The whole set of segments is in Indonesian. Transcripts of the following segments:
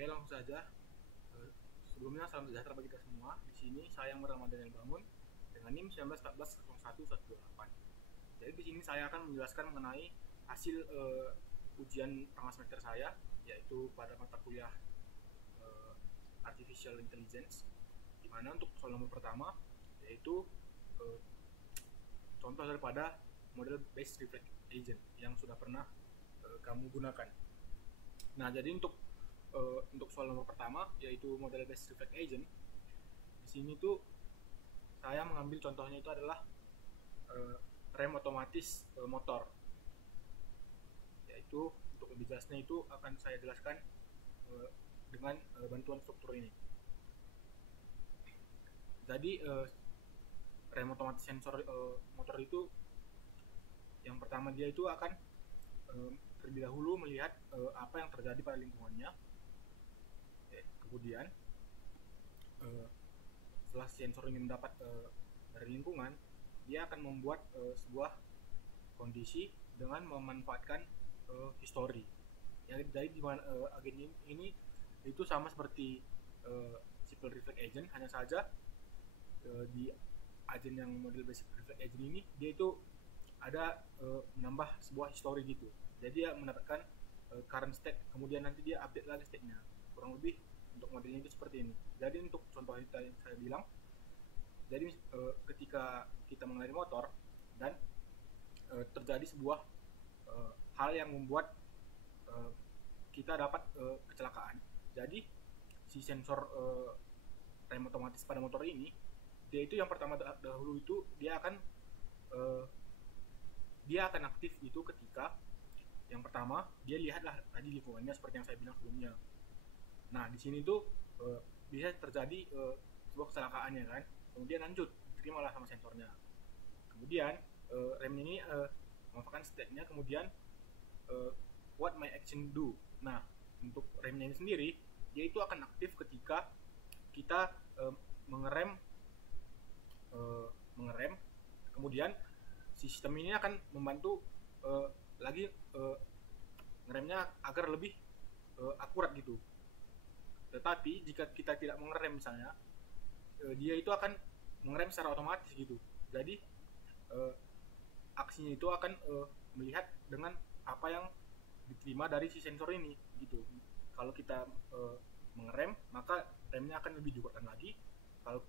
Oke, langsung saja. Eh, Sebelumnya salam sejahtera bagi kita semua. Di sini saya Muhammad Daniel Bangun dengan NIM 19140128. Jadi di sini saya akan menjelaskan mengenai hasil ujian tengah semester saya, yaitu pada mata kuliah eh, Artificial Intelligence. Di mana untuk soal nomor pertama yaitu eh, contoh daripada model based reflex agent yang sudah pernah kamu gunakan. Nah, jadi untuk soal nomor pertama yaitu model based reflex agent, di sini tuh saya mengambil contohnya itu adalah rem otomatis motor, yaitu untuk lebih jelasnya itu akan saya jelaskan dengan bantuan struktur ini. Jadi rem otomatis sensor motor itu yang pertama dia itu akan terlebih dahulu melihat apa yang terjadi pada lingkungannya. Kemudian setelah sensor ini mendapat dari lingkungan, dia akan membuat sebuah kondisi dengan memanfaatkan history. Jadi di mana agen ini itu sama seperti simple reflex agent, hanya saja di agen yang model basic reflex agent ini dia itu ada menambah sebuah history gitu. Jadi dia mendapatkan current state, kemudian nanti dia update lagi state-nya. Kurang lebih untuk modelnya itu seperti ini. Jadi untuk contoh yang saya bilang, jadi ketika kita mengendarai motor dan terjadi sebuah hal yang membuat kita dapat kecelakaan. Jadi si sensor rem otomatis pada motor ini, dia itu yang pertama dahulu itu dia akan aktif itu ketika yang pertama dia lihatlah tadi lingkungannya seperti yang saya bilang sebelumnya. Nah di sini tuh bisa terjadi sebuah kecelakaan ya kan, kemudian lanjut terimalah sama sensornya. Kemudian rem ini memanfaatkan state-nya, kemudian what my action do. Nah untuk remnya ini sendiri dia itu akan aktif ketika kita mengerem, kemudian sistem ini akan membantu lagi ngeremnya agar lebih akurat gitu. Tetapi jika kita tidak mengerem misalnya, dia itu akan mengerem secara otomatis gitu. Jadi aksinya itu akan melihat dengan apa yang diterima dari si sensor ini gitu. Kalau kita mengerem, maka remnya akan lebih dikuatkan lagi. Kalau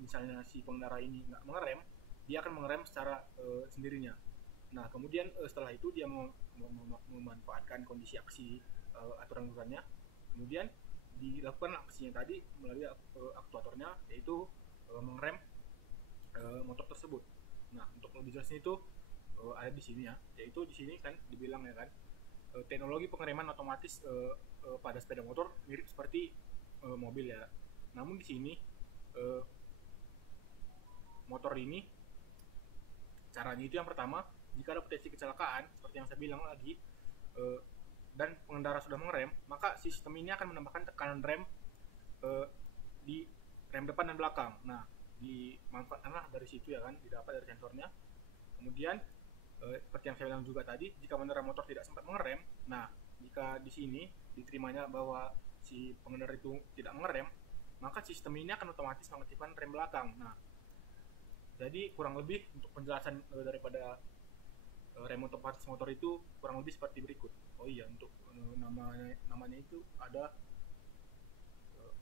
misalnya si pengendara ini nggak mengerem, dia akan mengerem secara sendirinya. Nah kemudian setelah itu dia memanfaatkan kondisi aksi aturan-aturannya, kemudian dilakukan aksinya tadi melalui aktuatornya, yaitu mengerem motor tersebut. Nah untuk lebih jelasnya itu ada di sini ya, yaitu di sini kan dibilang ya kan, teknologi pengereman otomatis pada sepeda motor mirip seperti mobil ya. Namun di sini motor ini caranya itu yang pertama, jika ada potensi kecelakaan seperti yang saya bilang lagi dan pengendara sudah mengerem, maka sistem ini akan menambahkan tekanan rem di rem depan dan belakang. Nah dimanfaatkanlah dari situ ya kan, didapat dari sensornya. Kemudian seperti yang saya bilang juga tadi, jika pengendara motor tidak sempat mengerem, nah jika di sini diterimanya bahwa si pengendara itu tidak mengerem, maka sistem ini akan otomatis mengaktifkan rem belakang. Nah jadi kurang lebih untuk penjelasan daripada rem otomatis motor itu kurang lebih seperti berikut. Oh iya, untuk namanya itu ada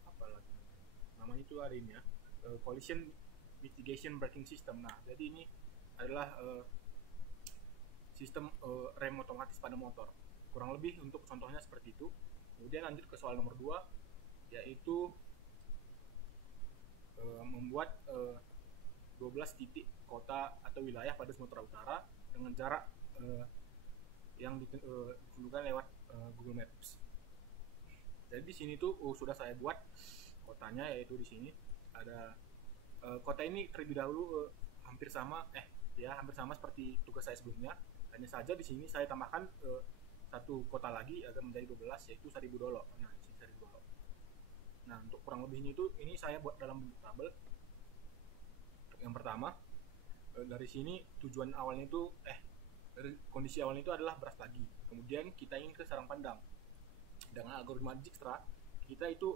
apa lagi? Namanya itu ada ini ya, collision mitigation braking system. Nah jadi ini adalah sistem rem otomatis pada motor. Kurang lebih untuk contohnya seperti itu. Kemudian lanjut ke soal nomor 2, yaitu membuat 12 titik kota atau wilayah pada Sumatera Utara dengan jarak yang ditentukan lewat Google Maps. Jadi di sini tuh sudah saya buat kotanya, yaitu di sini ada kota ini terlebih dahulu hampir sama seperti tugas saya sebelumnya. Hanya saja di sini saya tambahkan satu kota lagi agar menjadi 12, yaitu Saribudolo. Nah, di sini Saribudolo. Nah, untuk kurang lebihnya itu ini saya buat dalam bentuk tabel. Yang pertama, dari sini tujuan awalnya itu kondisi awalnya itu adalah beras lagi. Kemudian kita ingin ke sarang pandang. Dengan algoritma Dijkstra kita itu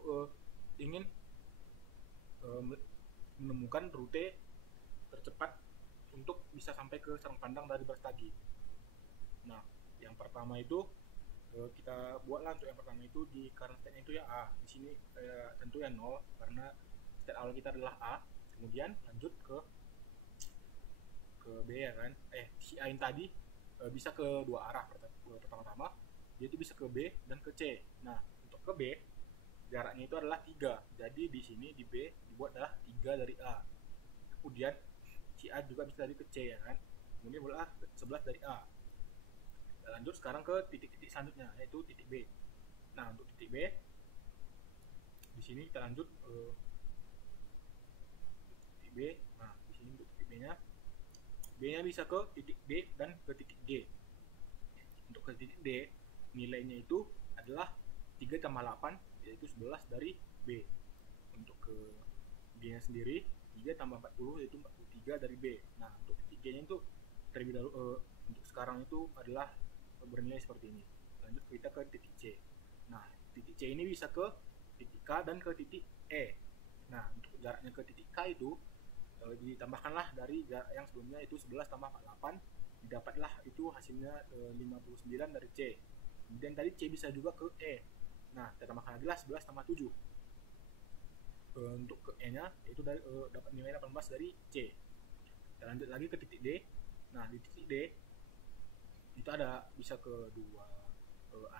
ingin menemukan rute tercepat untuk bisa sampai ke sarang pandang dari Brastagi. Nah, yang pertama itu kita buatlah untuk yang pertama itu di current state itu ya A. Di sini tentu ya 0 karena state awal kita adalah A. Kemudian lanjut ke B ya kan. Si A yang tadi bisa ke dua arah pertama-tama. Dia itu bisa ke B dan ke C. Nah, untuk ke B jaraknya itu adalah 3. Jadi di sini di B dibuat adalah 3 dari A. Kemudian si A juga bisa dari ke C ya kan. Kemudian buatlah 11 dari A. Kita lanjut sekarang ke titik-titik selanjutnya yaitu titik B. Nah, untuk titik B di sini kita lanjut titik B. Nah, di sini untuk titik B-nya bisa ke titik D dan ke titik G. Untuk ke titik D nilainya itu adalah 3 tambah 8 yaitu 11 dari B. Untuk ke G nya sendiri 3 tambah 40 yaitu 43 dari B. Nah, untuk titik G nya itu terlebih dahulu untuk sekarang itu adalah bernilai seperti ini. Lanjut kita ke titik C. Nah, titik C ini bisa ke titik K dan ke titik E. Nah, untuk jaraknya ke titik K itu ditambahkanlah dari jarak yang sebelumnya itu 11 tambah 48, didapatlah itu hasilnya 59 dari C. Kemudian tadi C bisa juga ke E. Nah, kita tambahkan lagi lah 11 tambah 7. Untuk ke E nya itu dapat nilai 18 dari C. Kita lanjut lagi ke titik D. Nah, di titik D itu ada bisa ke dua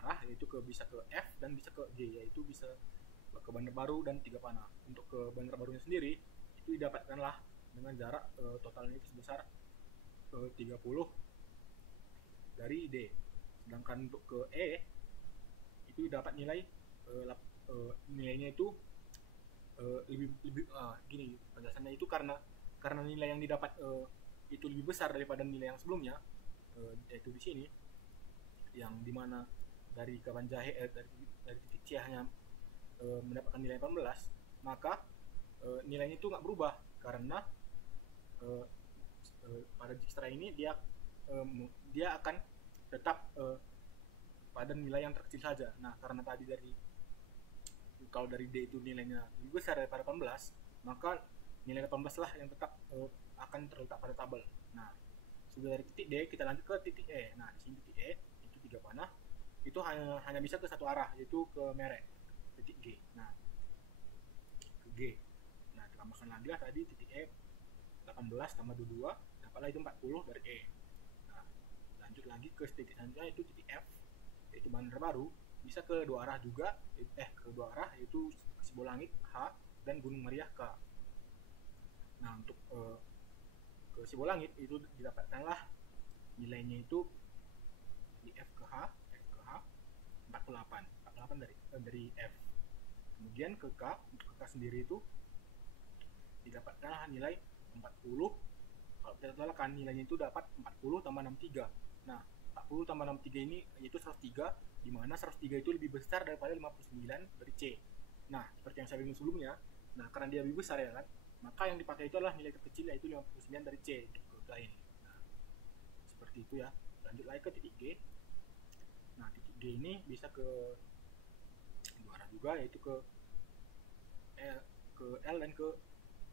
arah, yaitu bisa ke F dan bisa ke G, yaitu bisa ke Bandar Baru dan Tiga Panah. Untuk ke Bandar Barunya sendiri itu didapatkanlah dengan jarak totalnya itu sebesar 30 dari D. Sedangkan untuk ke E itu dapat nilai nilainya itu lebih gini penjelasannya itu karena nilai yang didapat itu lebih besar daripada nilai yang sebelumnya, yaitu di sini yang dimana dari Kaban Jahe dari titik C hanya mendapatkan nilai 18, maka nilainya itu nggak berubah karena pada Dijkstra ini dia akan tetap pada nilai yang terkecil saja. Nah, karena tadi kalau dari D itu nilainya lebih besar daripada 18, maka nilai 18 lah yang tetap akan terletak pada tabel. Nah, sudah dari titik D kita lanjut ke titik E. Nah, di sini titik E itu Tiga Panah itu hanya bisa ke satu arah, yaitu ke Merek, titik G. Nah, ke G. Nah, tambahkan lagi lah tadi titik E 18 tambah 22 dapatlah itu 40 dari E. Nah, lanjut lagi ke titik selanjutnya itu titik F, yaitu Bandar Baru, bisa ke dua arah juga, ke dua arah yaitu Sibolangit H dan Gunung Meriah K. Nah, untuk ke Sibolangit itu didapatkanlah nilainya itu di F ke H 48 dari F. Kemudian ke K, untuk ke K sendiri itu didapatkanlah nilai 40. Kalau kita totalkan nilainya itu dapat 40 tambah 63. Nah, 40 tambah 63 ini yaitu 103, di mana 103 itu lebih besar daripada 59 dari C. Nah, seperti yang saya bilang sebelumnya, nah karena dia lebih besar ya kan, maka yang dipakai itu adalah nilai terkecil yaitu 59 dari C untuk ke ini. Nah, seperti itu ya. Lanjut lagi ke titik G. Nah, titik G ini bisa ke dua arah juga, yaitu ke L dan ke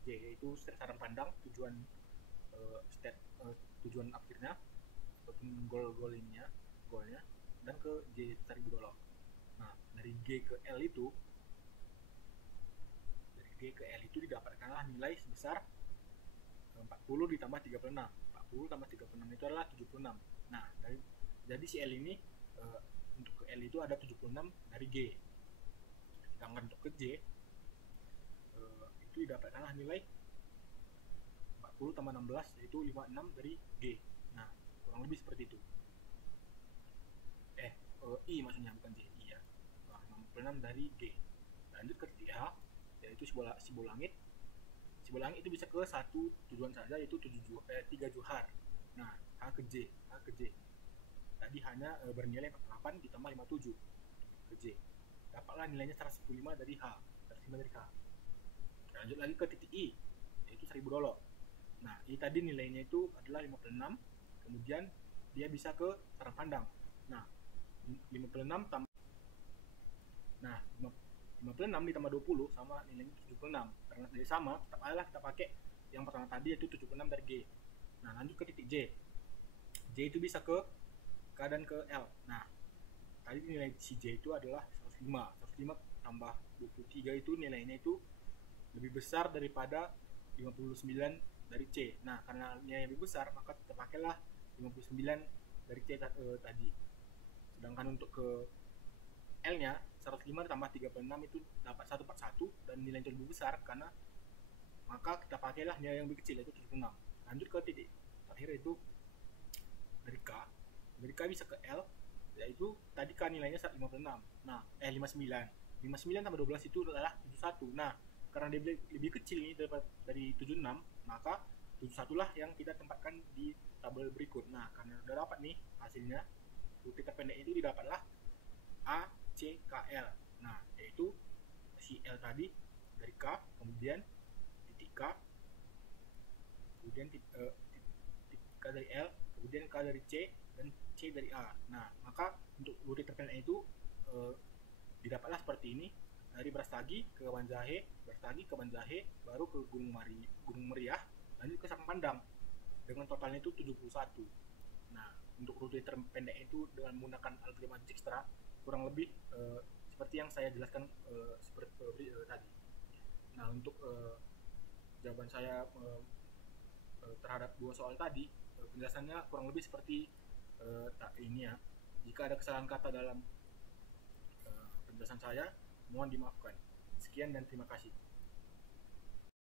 J, yaitu sarang pandang tujuan tujuan akhirnya ataupun golnya, dan ke J Seribu Dolok. Nah, dari G ke L itu didapatkanlah nilai sebesar 40 ditambah 36. 40 tambah 36 itu adalah 76. Nah, jadi si L ini untuk ke L itu ada 76 dari G. Sedangkan untuk ke J itu didapatkanlah nilai 40 tambah 16 yaitu 56 dari G. Nah, kurang lebih seperti itu. I maksudnya, bukan J, I ya. 56 dari G. Lanjut ke titik H, yaitu Sibolangit. Sibolangit itu bisa ke satu tujuan saja, yaitu 3 Johar. Nah, H ke J. Tadi hanya bernilai 48 ditambah 57 ke J. Dapatlah nilainya 105 dari H. Lanjut lagi ke titik I, yaitu Seribu Dolok. Nah, ini tadi nilainya itu adalah 56, kemudian dia bisa ke sarang pandang. Nah, 56 tambah 56 ditambah 20 sama nilainya 76. Karena dari sama, tetap aja kita pakai yang pertama tadi yaitu 76 dari G. Nah, lanjut ke titik J. J itu bisa ke K dan ke L. Nah, tadi nilai si J itu adalah 105. 105 tambah 23 itu nilainya itu lebih besar daripada 59 dari C. Nah, karena nilai lebih besar, maka kita pakailah 59 dari C tadi. Sedangkan untuk ke L-nya 105 tambah 36 itu dapat 141 dan nilai itu lebih besar, karena maka kita pakailah nilai yang lebih kecil yaitu 76. Lanjut ke titik terakhir itu dari K. Dari K bisa ke L, yaitu tadi K nilainya 56. Nah, 59. 59 tambah 12 itu adalah 71. Nah, karena dia lebih kecil ini dari 76, maka 71 lah yang kita tempatkan di tabel berikut. Nah, karena udah dapat nih hasilnya, rute terpendek itu didapatlah A, C, K, L. Nah, yaitu si L tadi dari K, kemudian titik K, kemudian titik K dari L, kemudian K dari C, dan C dari A. Nah, maka untuk rute terpendek itu didapatlah seperti ini. Dari Brastagi ke Banjahe, Brastagi ke Banjahe, baru ke Gunung Meriah, lanjut ke Sapang Pandang. Dengan totalnya itu 71. Nah, untuk rute terpendek itu dengan menggunakan algoritma Dijkstra kurang lebih seperti yang saya jelaskan tadi. Nah, untuk jawaban saya terhadap dua soal tadi, penjelasannya kurang lebih seperti ini ya. Jika ada kesalahan kata dalam penjelasan saya, mohon dimaafkan. Sekian dan terima kasih.